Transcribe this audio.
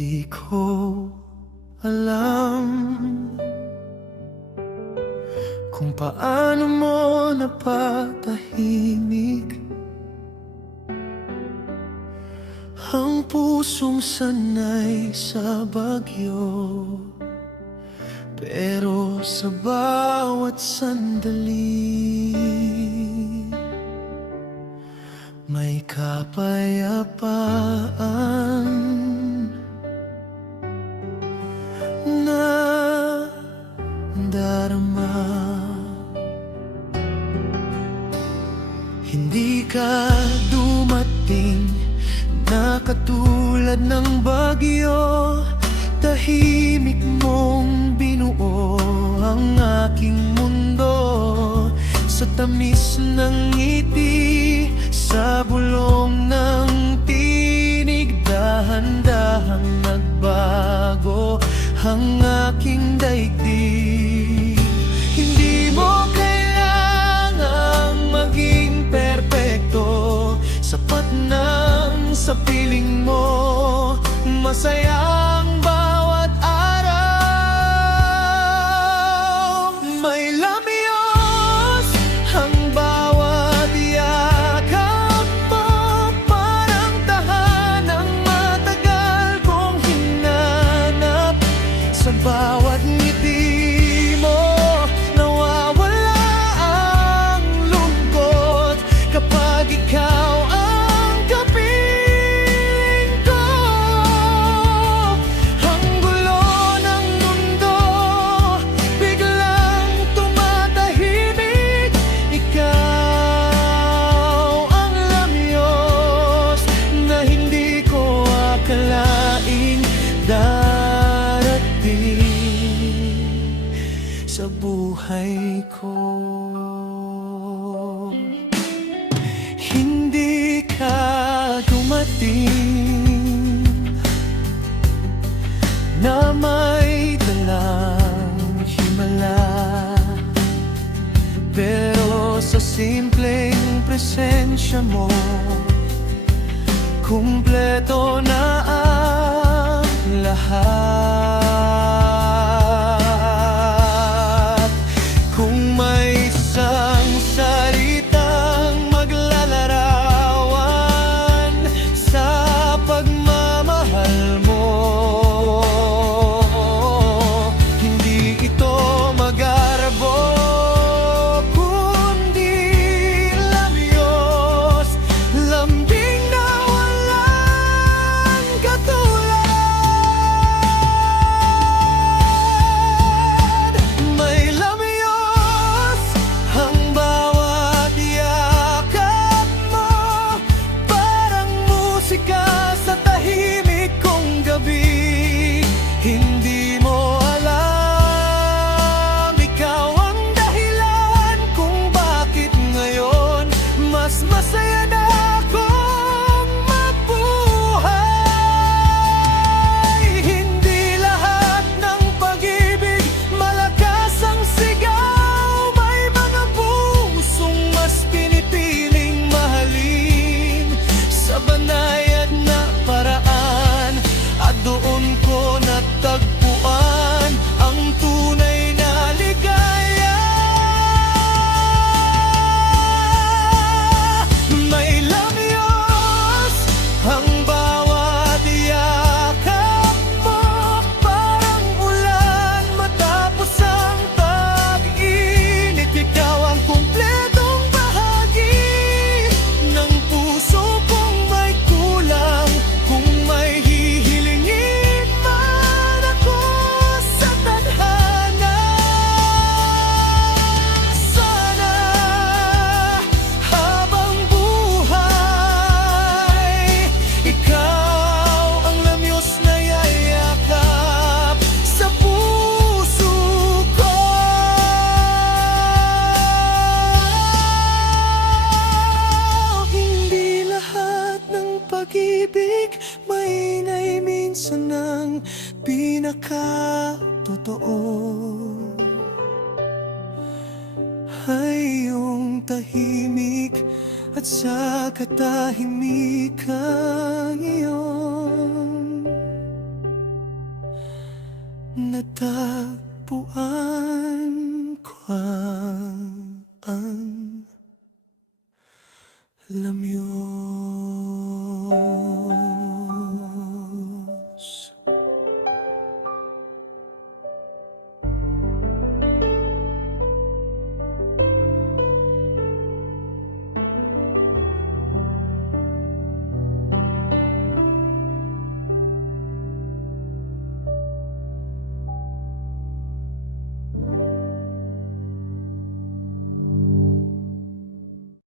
Di ko alam kung paano mo napatahimik ang pusong sanay sa bagyo. Pero sa bawat sandali may kapayapaan na darama. Hindi ka dumating na katulad ng bagyo. Tahimik mong binuo ang aking mundo, sa tamis ng ngiti, sa bulong ng tinig. Dahan-dahang nagbago ang aking daigdig. Hindi mo kailangang maging perpekto, sapat nang sa piling mo masayang bawat araw. May lamyos ang bawat yakap mo, parang tahanang matagal kong hinanap. Sa bawat ngiti mo nawawala ang lungkot kapag ikaw ang kapiling ko. Ang gulo ng mundo biglang tumatahimik. Ikaw ang lamyos na hindi ko akalaing darating sa buhay ko. Hindi ka dumating na may dalang himala, pero sa simpleng presensya mo kumpleto na ang lahat. Kung may isang salitang maglalarawan sa pagmamahal mo, hindi ito magarbo, kundi lamyos, lambing na walang katulad. May lamyos ang bawat yakap mo, parang musika sa tahimik kong gabi. Hindi mo alam, ikaw ang dahilan kung bakit ngayon mas masaya na akong mabuhay. Hindi lahat ng pag-ibig malakas ang sigaw. May mga pusong mas pinipiling mahalin sa banayad na paraan, at doon ko natagpuan ang tunay na ligaya. May lamyos ang bawat yakap mo, parang ulan matapos ang tag-init. Ikaw ang kumpletong bahagi ng puso kong may kulang. Kung may hihilingin man ako sa tadhana, sana habang buhay ikaw ang lamyos na yayakap sa puso ko. Hindi lahat ng pag-ibig mainay, minsan ang pinakatotoo ay yung tahimik, at sa katahimikan iyon natagpuan ko ang lamyon.